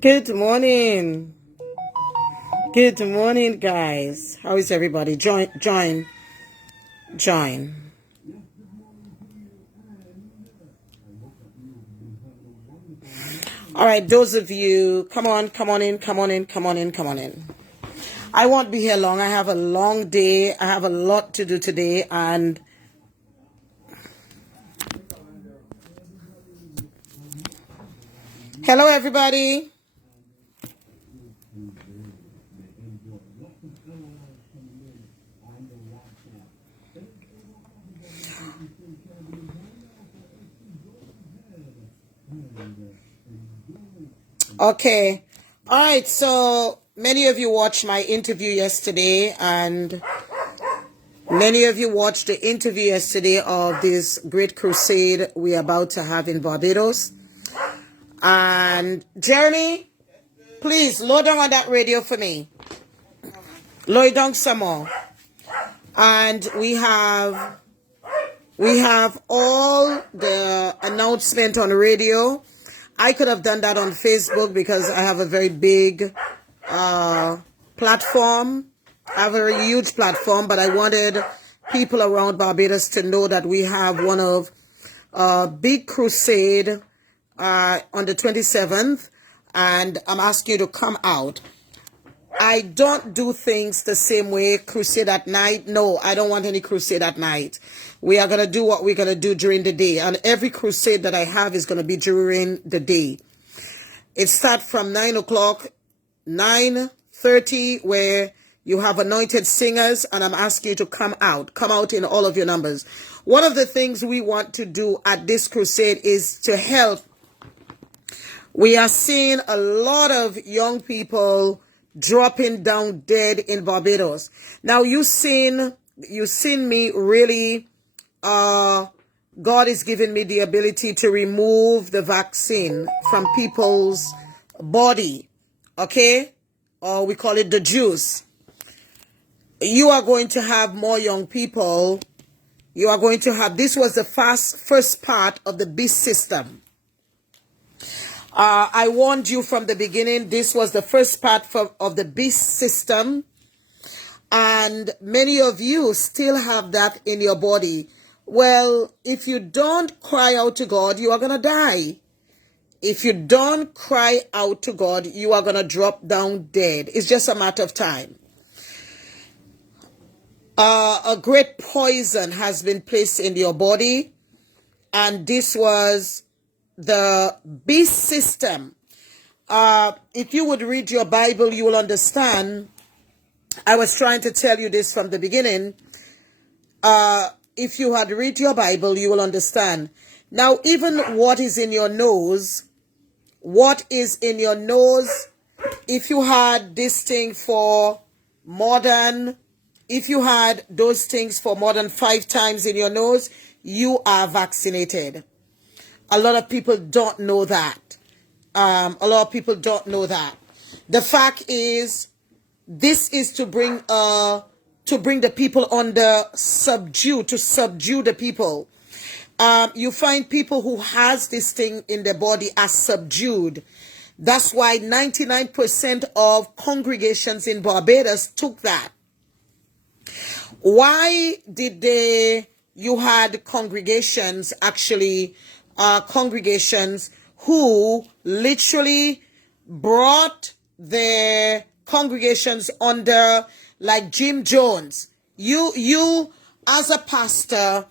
Good morning. Good morning, guys. How is everybody? Join. All right, those of you, come on in. I won't be here long. I have a long day. I have a lot to do today, and hello, everybody. Okay. All right. So many of you watched my interview yesterday, and many of you watched the interview yesterday of this great crusade we're about to have in Barbados. And Jeremy, please lower down on that radio for me. Lower down some more. And we have all the announcement on radio. I could have done that on Facebook because I have a very big platform. I have a very huge platform, but I wanted people around Barbados to know that we have one of big crusade on the 27th, and I'm asking you to come out. I don't do things the same way, crusade at night. No, I don't want any crusade at night. We are going to do what we're going to do during the day. And every crusade that I have is going to be during the day. It starts from 9 o'clock, 9:30, where you have anointed singers. And I'm asking you to come out in all of your numbers. One of the things we want to do at this crusade is to help. We are seeing a lot of young people dropping down dead in Barbados. Now you seen me really, God is giving me the ability to remove the vaccine from people's body. Okay? Or we call it the juice. You are going to have more young people. You are going to have, this was the first part of the beast system. I warned you from the beginning, this was the first part of the beast system. And many of you still have that in your body. Well, if you don't cry out to God, you are going to die. If you don't cry out to God, you are going to drop down dead. It's just a matter of time. A great poison has been placed in your body. And this was the beast system. If you would read your Bible, you will understand. I was trying to tell you this from the beginning. If you had read your Bible, you will understand. Now, even what is in your nose, if you had this thing for if you had those things for more than 5 times in your nose, you are vaccinated. A lot of people don't know that. The fact is, this is to bring the people under to subdue the people. You find people who has this thing in their body are subdued. That's why 99% of congregations in Barbados took that. Why did you had congregations who literally brought their congregations under, like Jim Jones. You as a pastor,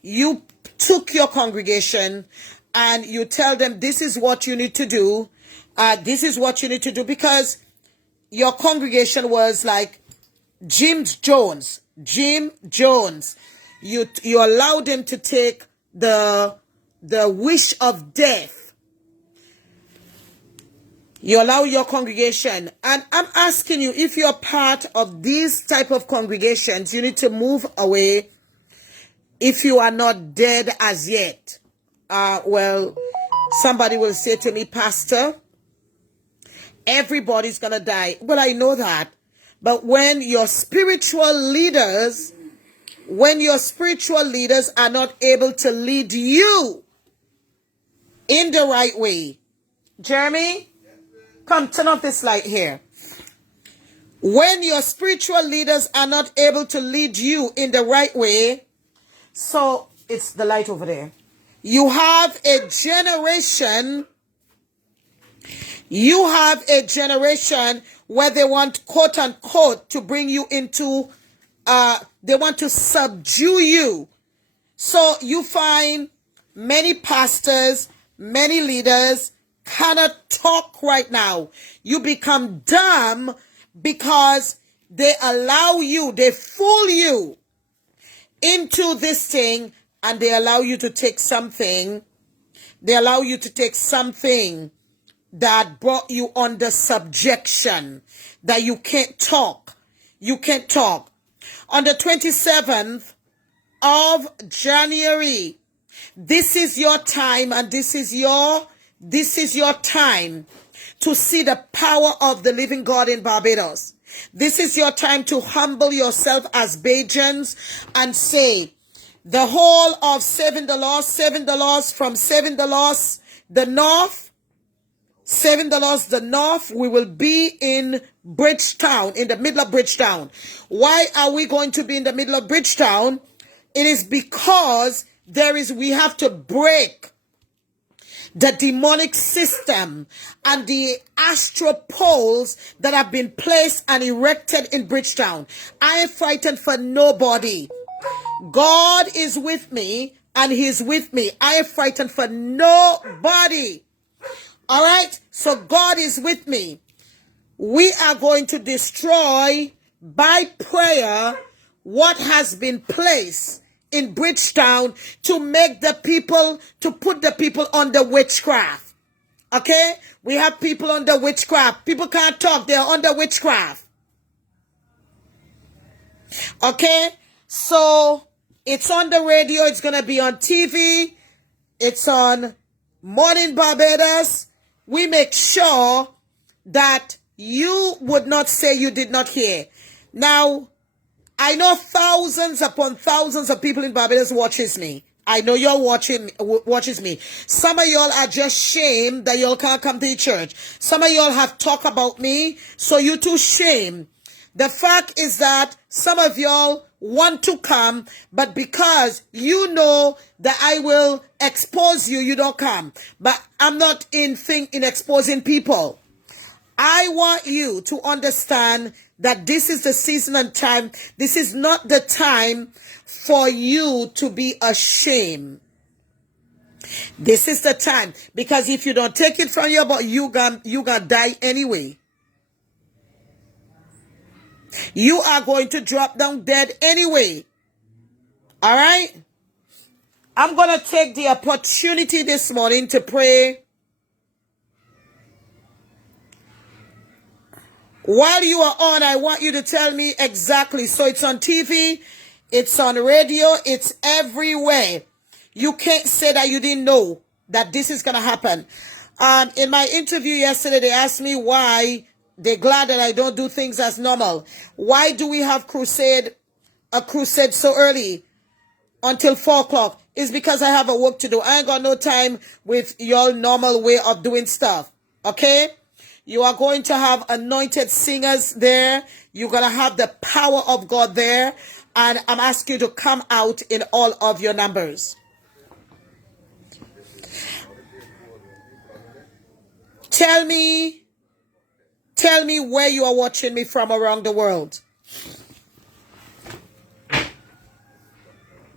you took your congregation and you tell them this is what you need to do. This is what you need to do, because your congregation was like Jim Jones. You allowed them to take the wish of death. You allow your congregation. And I'm asking you, if you're part of these type of congregations, you need to move away if you are not dead as yet. Well, somebody will say to me, Pastor, everybody's going to die. Well, I know that. But when your spiritual leaders are not able to lead you in the right way. Jeremy, come turn off this light here. When your spiritual leaders are not able to lead you in the right way, so it's the light over there. You have a generation where they want, quote unquote, to bring you into, they want to subdue you. So you find many pastors, many leaders cannot talk right now. You become dumb because they allow you, they fool you into this thing, and they allow you to take something. They allow you to take something that brought you under subjection, that you can't talk. You can't talk. On the 27th of January, this is your time, and this is your time to see the power of the living God in Barbados. This is your time to humble yourself as Bajans and say, the whole of $7 from $7 the north, $7 the north, we will be in Bridgetown, in the middle of Bridgetown. Why are we going to be in the middle of Bridgetown? It is because we have to break the demonic system and the astral poles that have been placed and erected in Bridgetown. I am frightened for nobody. God is with me, and He's with me. I am frightened for nobody. All right? So God is with me. We are going to destroy by prayer what has been placed in Bridgetown to make the people, to put the people under witchcraft. Okay? We have people under witchcraft. People can't talk. They're under witchcraft. Okay? So it's on the radio. It's going to be on TV. It's on Morning Barbados. We make sure that you would not say you did not hear. Now, I know thousands upon thousands of people in Barbados watches me. I know y'all watches me. Some of y'all are just shamed that y'all can't come to the church. Some of y'all have talked about me, so you too shame. The fact is that some of y'all want to come, but because you know that I will expose you, you don't come. But I'm not in exposing people. I want you to understand that this is the season and time. This is not the time for you to be ashamed. This is the time. Because if you don't take it from your body, you gonna die anyway. You are going to drop down dead anyway. All right? I'm going to take the opportunity this morning to pray. While you are on, I want you to tell me exactly. So it's on TV, it's on radio, it's everywhere. You can't say that you didn't know that this is going to happen. In my interview yesterday, they asked me why they're glad that I don't do things as normal. Why do we have a crusade so early until 4 o'clock? It's because I have a work to do. I ain't got no time with your normal way of doing stuff. Okay? You are going to have anointed singers there. You're going to have the power of God there. And I'm asking you to come out in all of your numbers. Tell me where you are watching me from around the world.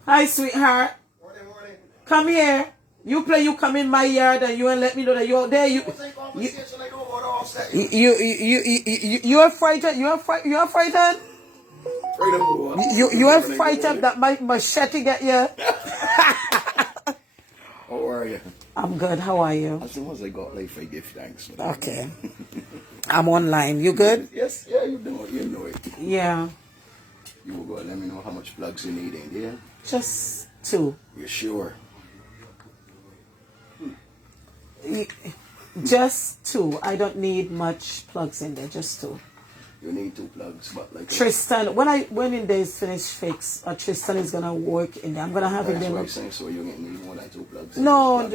Hi, sweetheart. Morning. Come here. You come in my yard and you and let me know that you're there. You're frightened. You're frightened. You are frightened that my machete get you. How are you? I'm good. How are you? As long as I got life, I give thanks. Okay. I'm online. You good? Yes, yeah, you know it. Yeah. You will go let me know how much plugs you need in there. Just 2. You sure? Just 2. I don't need much plugs in there. Just 2. You need 2 plugs, but like Tristan, when in there is finished fix, Tristan is gonna work in there. I'm gonna have him there. That's what I'm saying. So you need more than 2 plugs. No.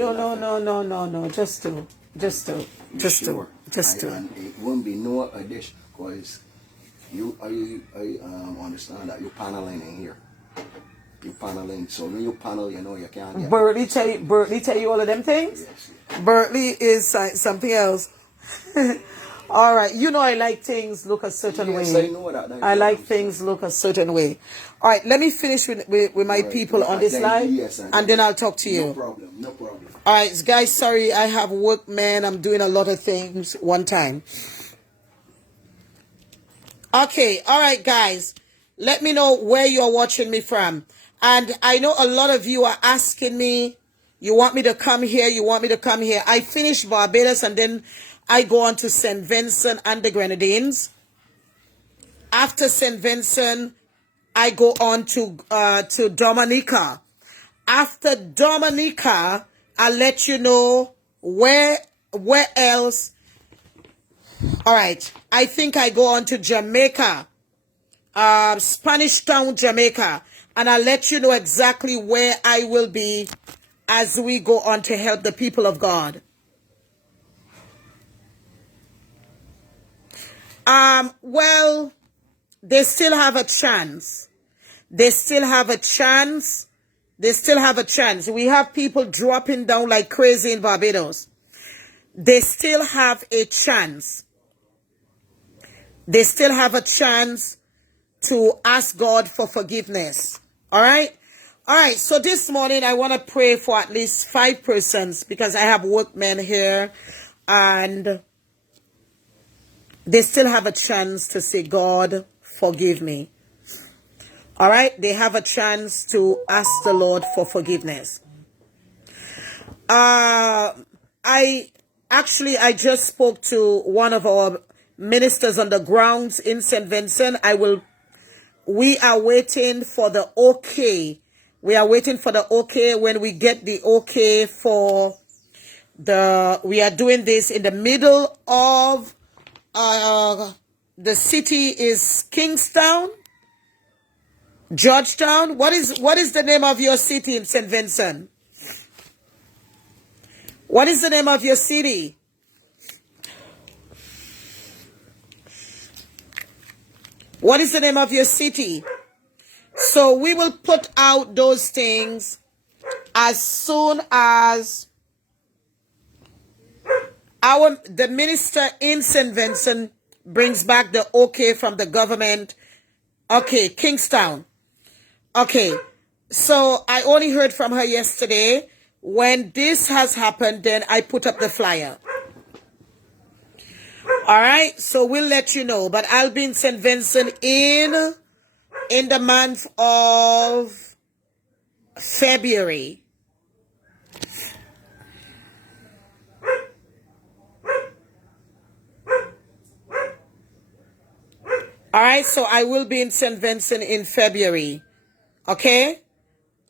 Just 2. Just 2. Just 2. Sure? Just 2. And it won't be no addition because I understand that you're paneling in here. You paneling, so when you panel, you know you can't get. Bertley tell you all of them things? Yes. Bertley is something else. All right. You know I like things look a certain way. I know that. I like things look a certain way. All right. Let me finish with my people on this line. And then I'll talk to you. No problem. All right. Guys, sorry. I have work, man. I'm doing a lot of things one time. Okay. All right, guys. Let me know where you're watching me from. And I know a lot of you are asking me, you want me to come here, I finish Barbados and then I go on to St. Vincent and the Grenadines. After St. Vincent, I go on to Dominica. After Dominica, I'll let you know where else. All right. I think I go on to Jamaica, Spanish Town, Jamaica. And I'll let you know exactly where I will be as we go on to help the people of God. Well, they still have a chance. We have people dropping down like crazy in Barbados. They still have a chance. To ask God for forgiveness. All right. So this morning I want to pray for at least 5 persons because I have workmen here and they still have a chance to say, God, forgive me. All right. They have a chance to ask the Lord for forgiveness. I just spoke to one of our ministers on the grounds in St. Vincent. We are waiting for the okay. We are waiting for the okay. When we get the okay we are doing this in the middle of, the city is Kingstown, Georgetown. What is the name of your city in St. Vincent? What is the name of your city? What is the name of your city? So we will put out those things as soon as the minister in St. Vincent brings back the okay from the government. Okay, Kingstown. Okay, so I only heard from her yesterday. When this has happened, then I put up the flyer. All right, so we'll let you know. But I'll be in St. Vincent in the month of February. All right, so I will be in St. Vincent in February. Okay?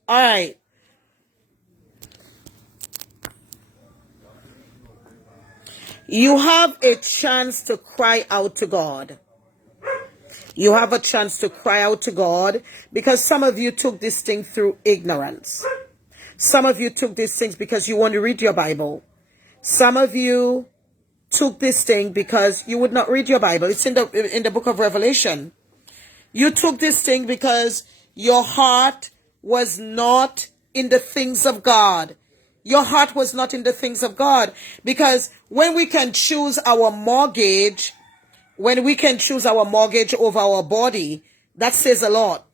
All right. You have a chance to cry out to God. You have a chance to cry out to God because some of you took this thing through ignorance. Some of you took these things because you want to read your Bible. Some of you took this thing because you would not read your Bible. It's in the book of Revelation. You took this thing because your heart was not in the things of God. Your heart was not in the things of God. Because when we can choose our mortgage, over our body, that says a lot.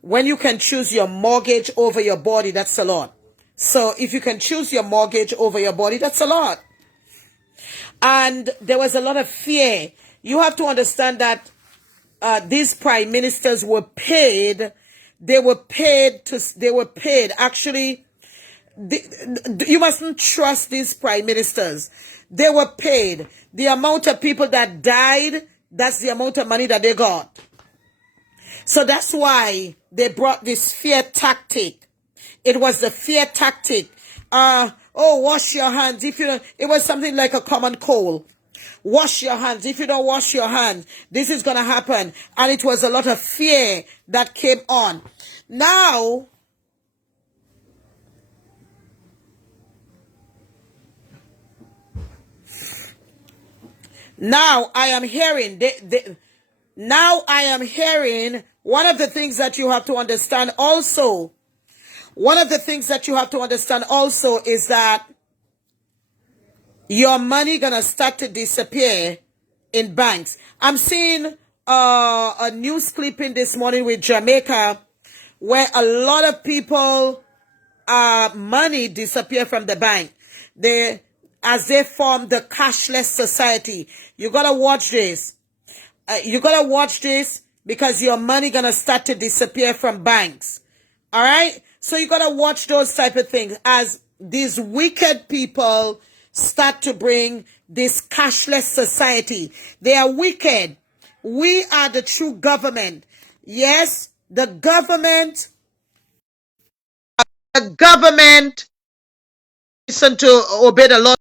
When you can choose your mortgage over your body, that's a lot. So if you can choose your mortgage over your body, that's a lot. And there was a lot of fear. You have to understand that these prime ministers were paid. They were paid. Actually, You mustn't trust these prime ministers. They were paid. The amount of people that died, that's the amount of money that they got. So that's why they brought this fear tactic. It was the fear tactic. Wash your hands. If you don't, it was something like a common cold. Wash your hands. If you don't wash your hands, this is going to happen. And it was a lot of fear that came on. Now I am hearing, now I am hearing one of the things that you have to understand also. One of the things that you have to understand also is that your money gonna start to disappear in banks. I'm seeing a news clipping this morning with Jamaica where a lot of people money disappear from the bank. As they form the cashless society. You gotta watch this. You gotta watch this because your money gonna start to disappear from banks. All right? So you gotta watch those type of things as these wicked people start to bring this cashless society. They are wicked. We are the true government. Yes, the government listen to obey the law.